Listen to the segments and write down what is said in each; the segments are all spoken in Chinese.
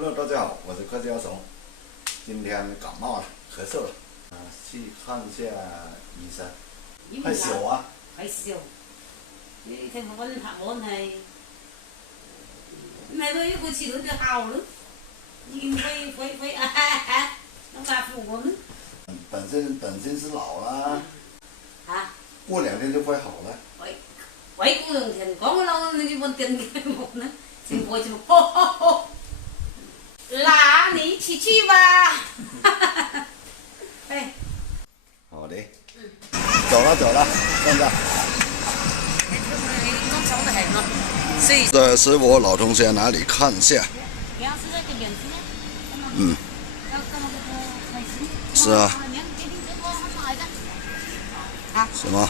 Hello， 大家好，我是柯家松。今天感冒了，咳嗽了，去看一下医生。害羞啊？害羞。你睇我揾拍案係，咪都一個次都就好了，已經會能答复我們。本身是老了，啊？过2天就会好了。喂過2天，講了你就問點解我呢？先過去吼。那你起去吧。哎。好的。走了，现在。这是我老同学，哪里看一下？嗯。是啊。什么？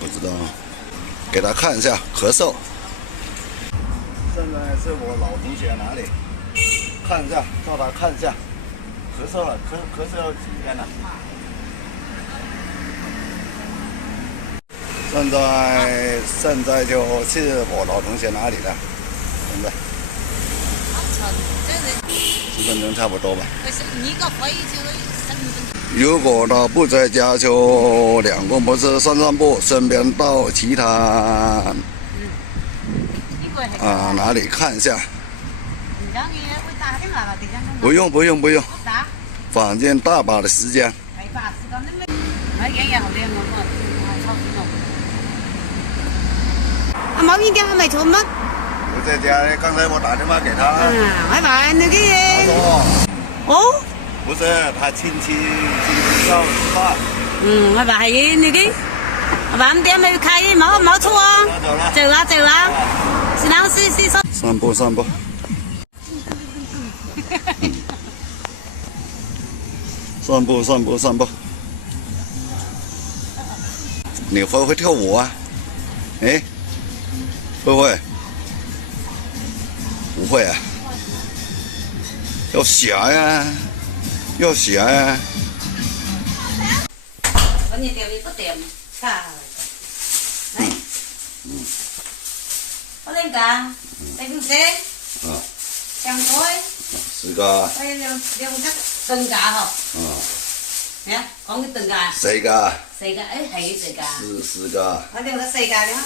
不知道。给他看一下，咳嗽。现在是我老同学哪里？看一下，叫他看一下，咳嗽了，咳嗽了几天了？现在就去我老同学哪里了？现在10分钟差不多吧。如果他不在家，就2公婆是散步，顺便到其他哪里看一下？不用，反正大把的时间。阿毛應該係咪做乜？不在家，剛才我打電話給他。拜拜，那個。他說。哦。不是，他親戚要吃飯。拜拜，那個。拜拜，5點沒開，冇錯啊。走啦。是啷是說。散步。散步。你会不会跳舞啊？哎，会不会？不会啊。要学呀。我你掂不掂？差。我點解？你唔識？上台。是噶。兩隻凳架嗬。咩啊？講啲凳架。4個。4個，係4個。4個。我哋個4個點啊？